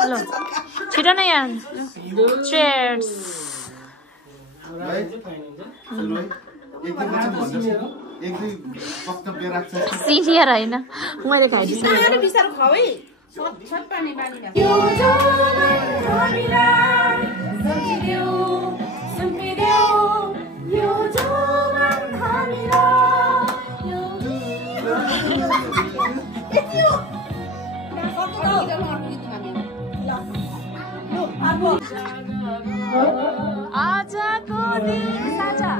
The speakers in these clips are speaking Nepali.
ल छिटो न यहाँ चेयर्स सिनियर होइन मैले आजको दिन साझा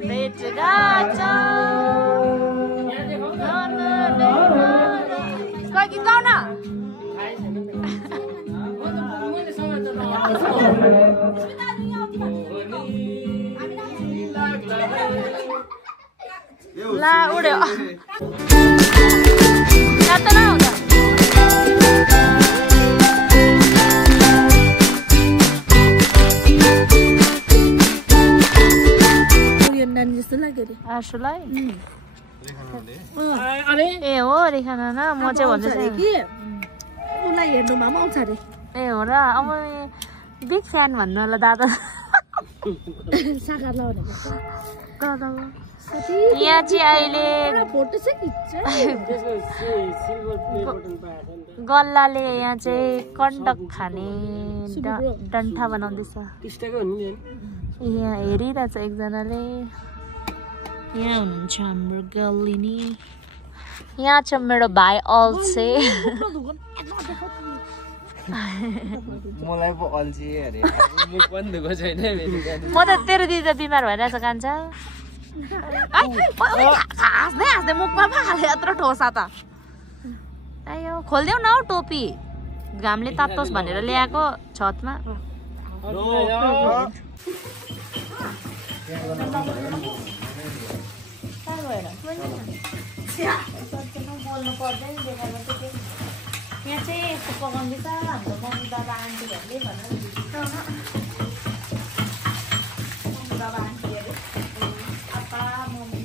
भेटघाट गीत गाउ न ला उड्यो त नहुँदा आशुलाई ए हो रेखाना न म चाहिँ भन्छु कि उलाई हेर्नुमा पनि आउँछ अरे ए हो र अब बिग फ्यान भन्नु होला दादा साकार यहाँ चाहिँ अहिले गल्लाले यहाँ चाहिँ कन्डक खाने डन्ठा बनाउँदैछ यहाँ हेरिरहेछ एकजनाले यहाँ हुनुहुन्छ हाम्रो गल्लिनी यहाँ छ मेरो भाइ अल्छे मलाई पो अल्छे अरे मुख पनि दुखो छैन म त तेरो दिदी त बिमार भइरहेछ कान्छ हाँस्दै हाँस्दै मुखमा पो हाले यत्रो ठोसा त आयो खोलिदेऊ न हौ टोपी घामले तात्तोस् भनेर ल्याएको छतमा यहाँ चाहिँ यस्तो पकाउँदैछ हाम्रो मम्मी बाबा आन्टीहरूले भनेर बाबा आन्टीहरू पापा मम्मी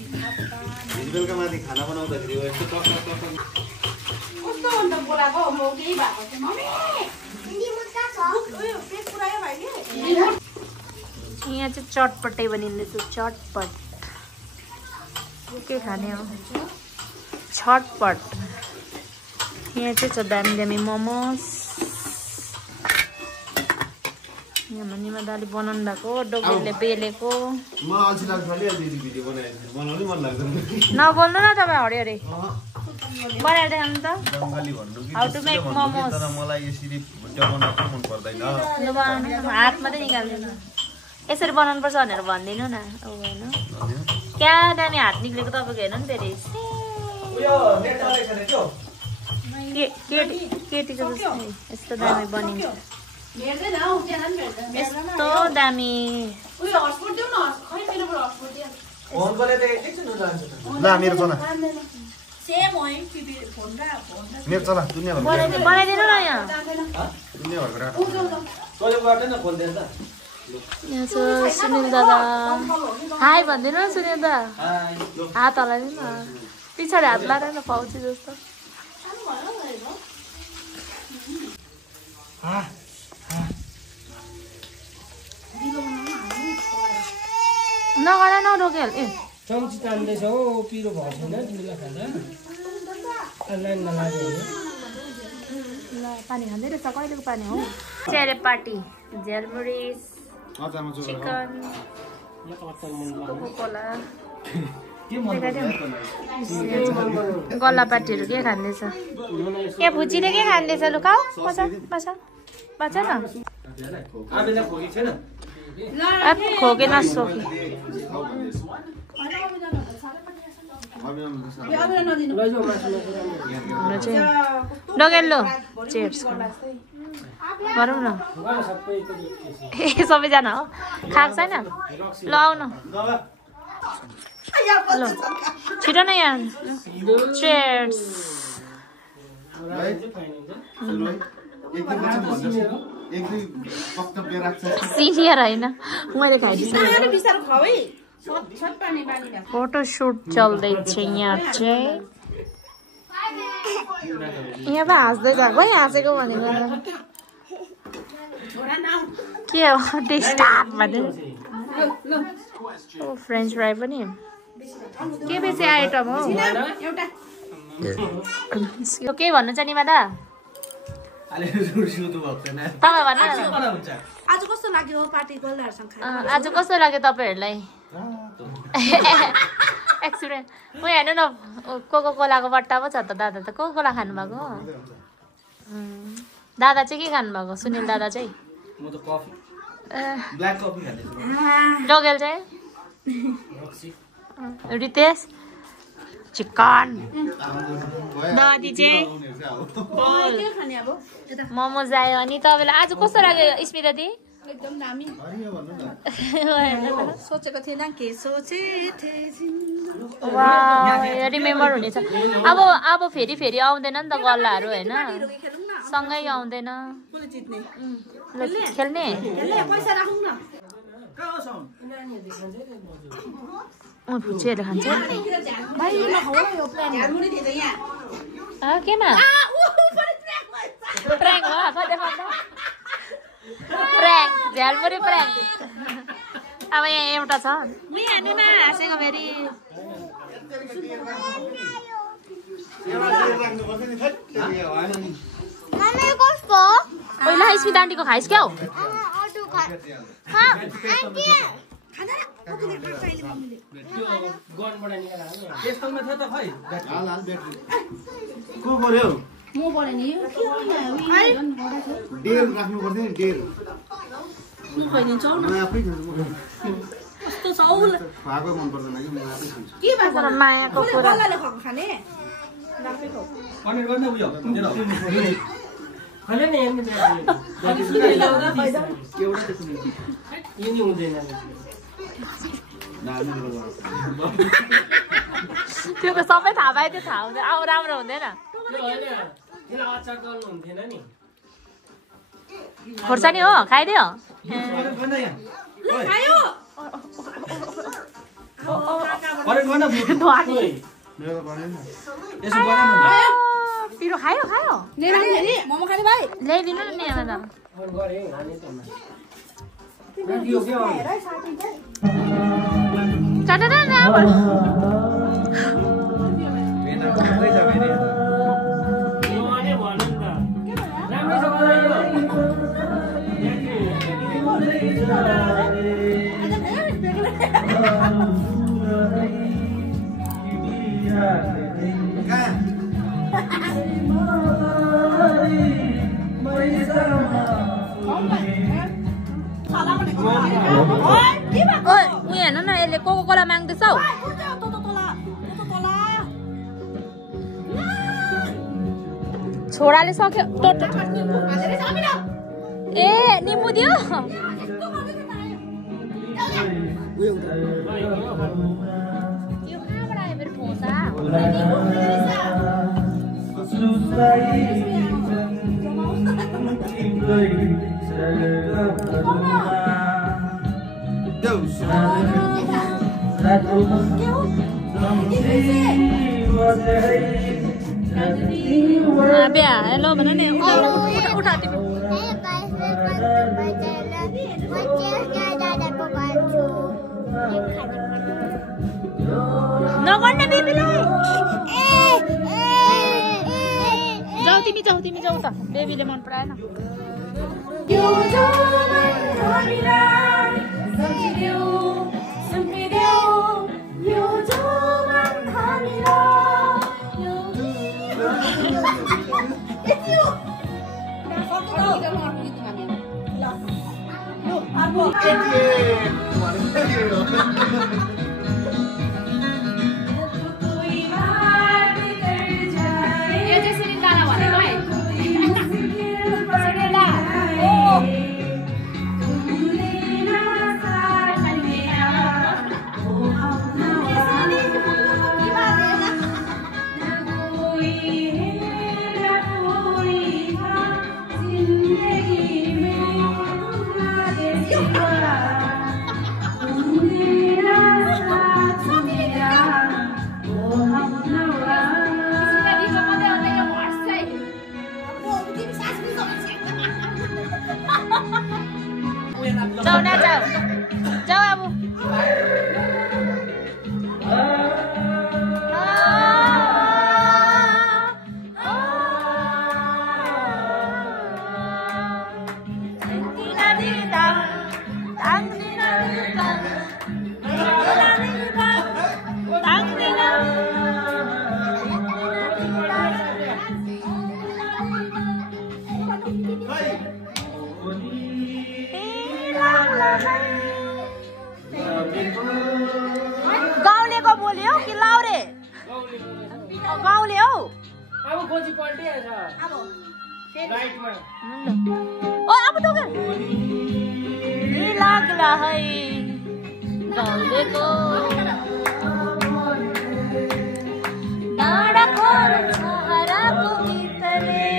बेलुका माथि खाना बनाउँदाखेरि यस्तो कस्तो अन्त बोलाएको म केही भएको थिएँ मम्मी यहाँ चाहिँ चटपटै बनिँदैछ चटपट के खाने हो छटपट यहाँ चाहिँ छ दामी दामी मोमोस यहाँ मनिमा दाले बनाउनु भएको डोगरले बेलेको नबोल्नु न तपाईँ हरे हरे बनाएर देखाउनु त हाउ टु मेक मोमोस हात मात्रै निकाल्दैन यसरी बनाउनु पर्छ भनेर भनिदिनु न होइन क्या दामी हात निक्लेको तपाईँको हेर्नु नि फेरि केटीको जस्तो यस्तो दामी बनिन्छ यस्तो दामी बनाइदिनु न यहाँ यहाँ छ सुनिल दादा हाई भनिदिनु न सुनिल दादा हात हल्लाइदिनु न पछाडि हात लाएर न पाउँछ जस्तो नगर न रोकेल ए चम्ची तान्दैछ हो पिरो भएको छैन तिमीलाई खाँदा ल पानी खाँदै रहेछ कहिलेको पानी हो चेरे पार्टी झ्यालमुरी चिकन कोकोला गल्लापाटीहरू के खाँदैछ यहाँ भुजीले के खाँदैछ लुकाऊ बसा बसा बसा न खोके नसोकी डगेल्लो चेयर्स गरौँ न ए सबैजना हो खाएको छैन ल आउनु ल छिटो न यहाँ चेयर्स सिनियर होइन मैले खाइदिन्छु फोटो सुट चल्दैछ यहाँ चाहिँ यहाँ पो हाँस्दैछ खोइ हाँसेको भनेको के हो डेस्टाप भन्यो फ्रेन्च फ्राई पनि के बेसी आइटम हो के भन्नु छ निमा दा तपाईँ भन्नु आज कस्तो लाग्यो पार्टी गोलहरुसँग खानु आज कस्तो लाग्यो तपाईहरुलाई एक्सपिरियन्स म हेर्नु न कोको कोलाको बट्टा पो छ त दादा त कोको कोला खानु भएको दादा चाहिँ के खानु भएको सुनिल दादा चाहिँ म त कफी ब्ल्याक कफी खाँदै छु डोगेल चाहिँ रितेश चिकन दादी चाहिँ मोमो जायो अनि तपाईँलाई आज कस्तो लाग्यो स्मिता दी एकदम दामी सोचेको थिएन के सोचे रिमेम्बर हुनेछ अब फेरि फेरि आउँदैन नि त गल्लाहरू होइन सँगै आउँदैन खेल्ने भुचिएर खान्छ केमा प्र्याङ्क हो प्र्याङ्क झ्यालमुरी प्र्याङ्क अब यहाँ एउटा छ मियानीमा हाँसेको फेरि पहिला स्मिता आन्टीको खाइस् क्या म बने नि डेर राख्नु पर्दैन डेर खोइदिन्छौ न आफै खान्छु कस्तो सौल खाएको मन पर्दैन कि म आफै खान्छु के भन्छ मायाको कुरा बल्लाले खाएको खाने राफै खाऊ पनिर गर्ने उयो खले नि हेर्नु एउटा चाहिँ कुनै यो नि हुँदैन त्यो त सबै थाहा पाए त्यो थाहा हुँदैन अब राम्रो हुँदैन खोर्सानी हो खाइदियो पिरो खायो खायो मोमो खाने भाइ ल्याइदिनु नि यहाँ हेर्नु न यसले कोको कोला माग्दैछ हौ छोराले सक्यो ए निम्बु दियो हेलो भन नि उठा तिमी नगर्ने बेबीलाई जाऊ तिमी जाऊ त बेबीले मन पराएन जाऊ अब गाउँलेको बोल्यो कि लाउरे गाउँले हौ अब खोजी पल्टिहाल्छ अब राइटमा ओ अब त लाग्ला है गाउँलेको डाँडाको छहराको भित्रले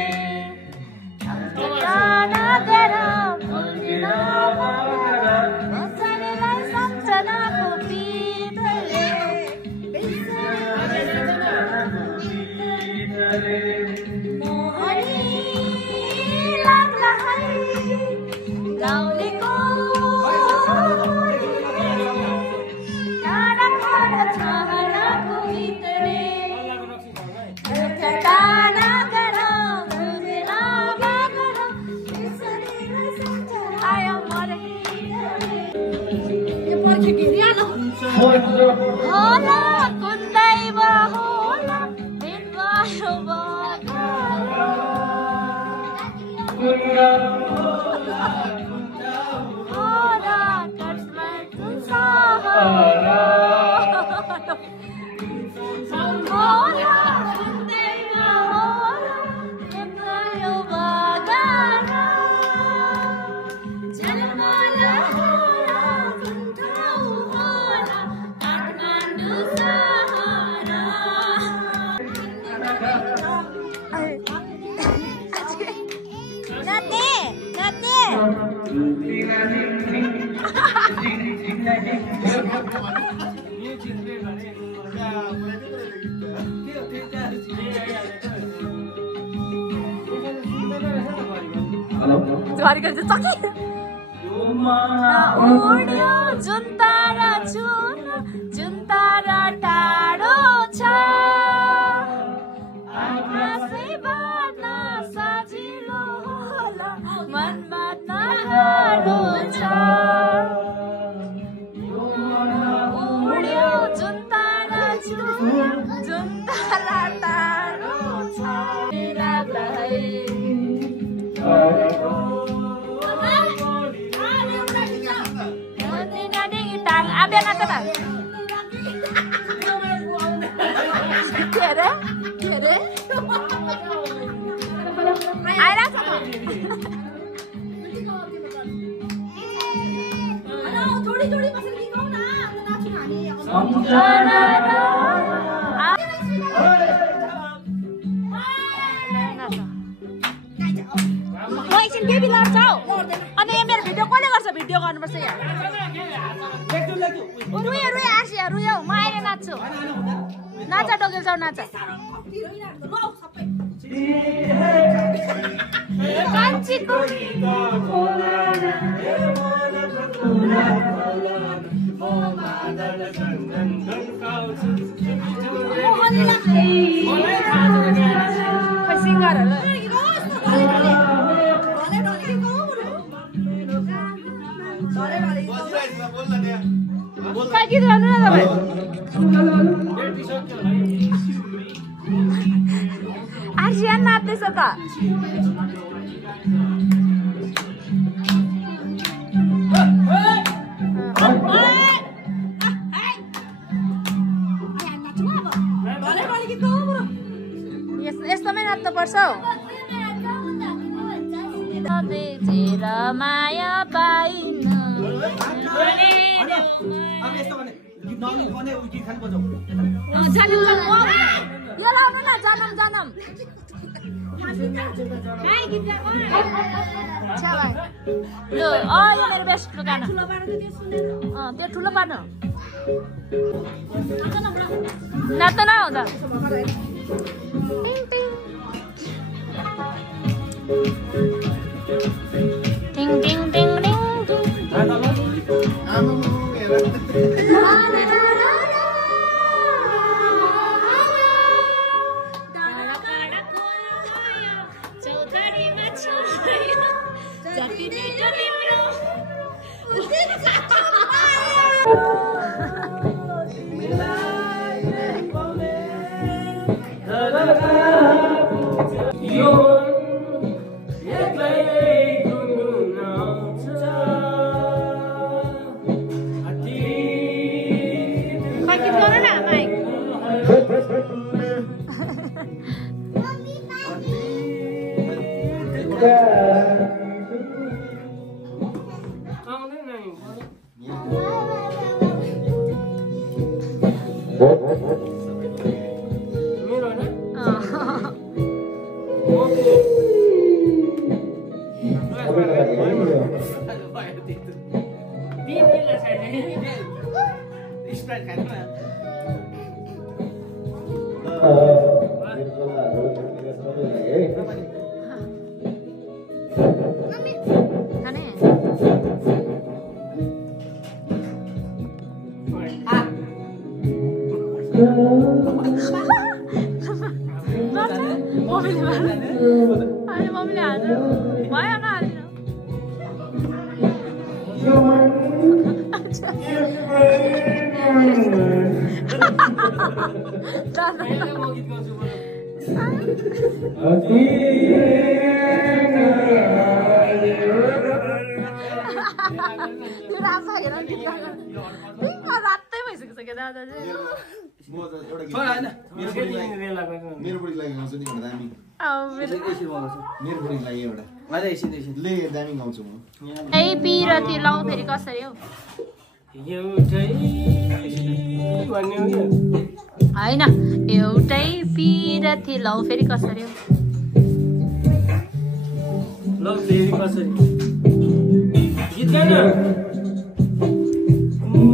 होला कुन्दैमा होला बिनवायो होला काठमाडौँ सहर होला कुन्दैमा होला बिनवायो बगान जनमाला होला कुन्ठाउ होला काठमाडौँ सहर नाच्ने नाच्ने घरको चाहिँ उड्यो जुन तारा जुन तारा टाढो छ आकाशै बाँड्न सजिलो होला मन बाँड्न गाह्रो छ उड्यो जुन तारा टाढो छ लाग्ला है Abia nacha ta. Kere? Aira sa ta. Ano, थोड़ी बस लिखाओ ना, नाच खाने म एकछिन बेबी लड्छ हौ अनि यो मेरो भिडियो कसले गर्छ भिडियो गर्नुपर्छ यहाँ रुयो आसिया रुयो म अहिले नाच्छु नाचा डोगेल जाऊ नाचा कान्छीको सिङ्गरहरू काय गीत गाउनु न तपाईँ आर्सियान नाच्दैछ त यस्तोमै नाच्नु पर्छ हौ बेचेर माया पाइन यो लाउनु न जनम जनम यो यो मेरो बेस्टको गाना त्यो ठुलो पार्नु नाच्न नआउँदा टिङ टिङ टिङ टिङ जति मिठो तिम्रो हैन एउटै पिरथी लौ फेरि कसरी लौ फेरि कसरी गीत गाइन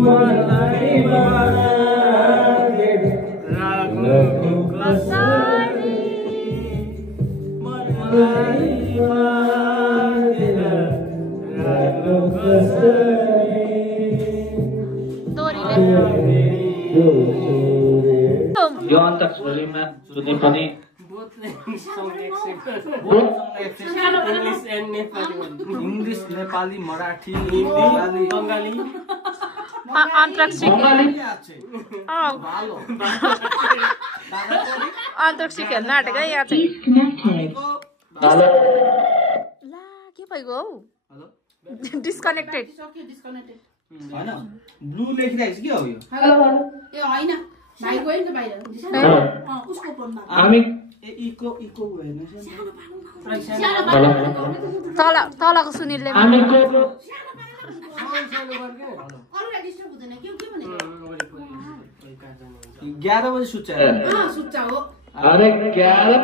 मलाई राख्नु कसरी मलाई राख्नु कसरी दोरीले यो अन्तक्षरीमा जुनै पनि इंग्लिश नेपाली मराठी हिन्दी बंगाली अन्तक्षरी खेल्न आँटेको यहाँ चाहिँ ला के भइगयो हौ डिस्कनेक्टेड हैन ब्लू लेखिरहेको छ के हो यो ए हैन भाइ गयो नि त बाहिर उसको फोनमा हामी इको हेर्नु तलको सुनिलले हामीको अरूलाई डिस्टर्ब हुँदैन के भनेको 11 बजे सुत्छ सुत्छ हो अरे 11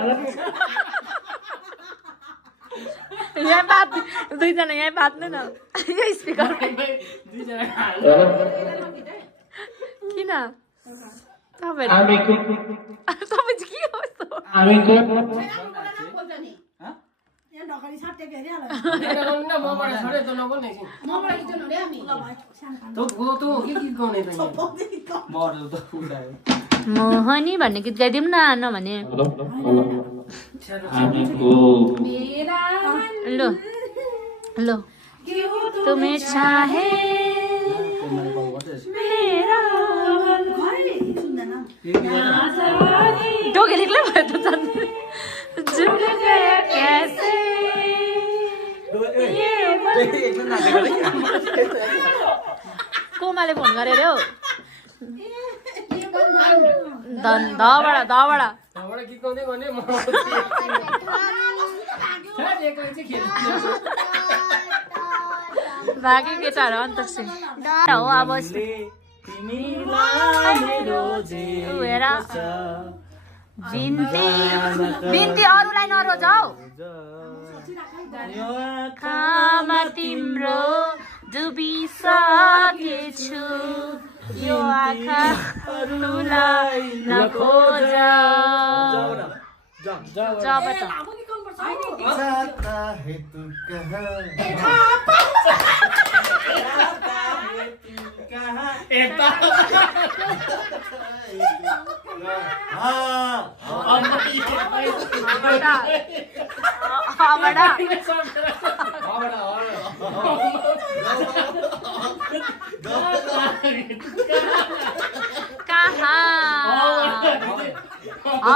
यहाँ बात दुईजना यहाँ बात्नु न यो स्पिकर किन तपाईँ हामीको तपाईँ चाहिँ के हो यस्तो हामीको मोहनी भन्ने गीत गाइदिउँ न नभने लो लो तुम्हें चाहे डोके निक्ले भयो त जुड़ गया कैसे कोमाले फोन गरे रे हो दबाट गीत गाउँदै गर्ने म भाग्यो केटाहरू अन्तक्षरी हो अब हेर बिन्ती अरूलाई नरोज हौ आँखामा तिम्रो डुबिसकेछु यो आँखाहरूलाई नखोज जब त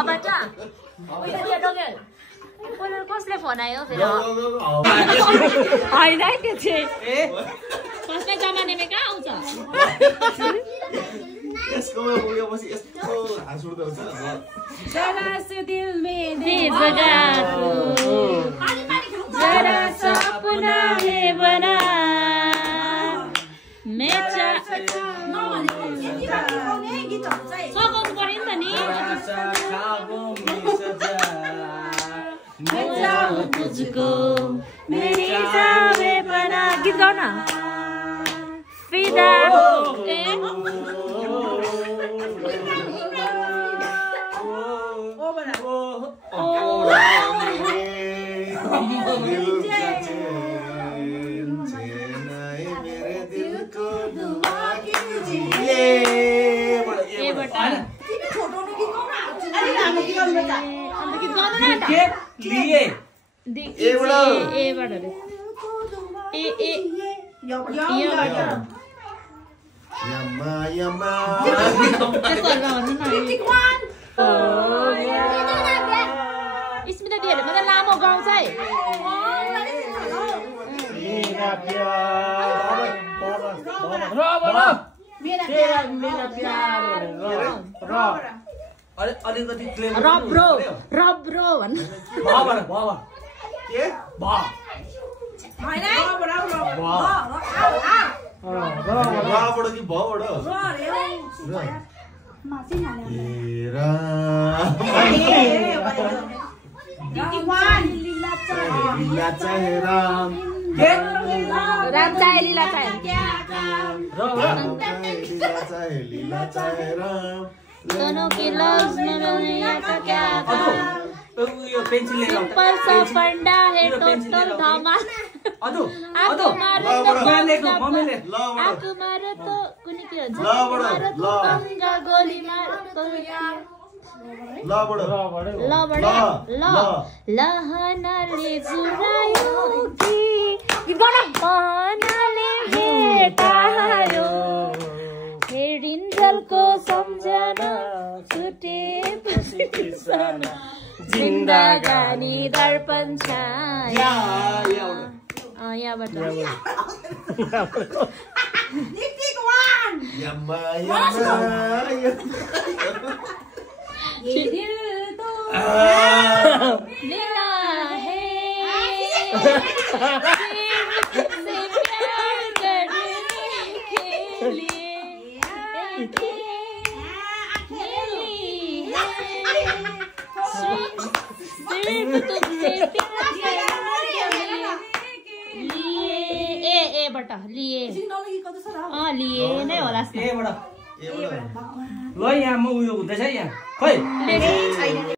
बच्चा कसले फोन आयो फेरि होइन त्यो चाहिँ कसले जमाने में कहाँ आउँछ यसको उयो बसी यस्तो हाँस उड्दै हुन्छ जरा से दिल में दे जगा को जरा सपना है बना मैं सघाउनु पर्यो नि त नि मुझको मेरी सावे बना गीत गाउ न फिदा स्मिता दिदीहरुले मात्रै लामो गाउँछ है अलिकति रब्रो भन्नु राम चाहे लीला चाहे दोनों की लव का क्या सिंपल सा फंडा है टोटल धमाल आको मारो तो कुनी के हुन्छ मारो तो गंगा गोली मारो तो लहनाले जुरायो कि गनाले भेटायो हिडिन्जलको सम्झना छुटेपछि बिर्सना जिन्दगानी दर्पण छाया यहाँबाट लीला है तुमसे प्यार करने के लिए सिर्फ तुमसे प्यार लिए बटा लिए लिए नै होला ल यहाँ म उयो हुँदैछ यहाँ खै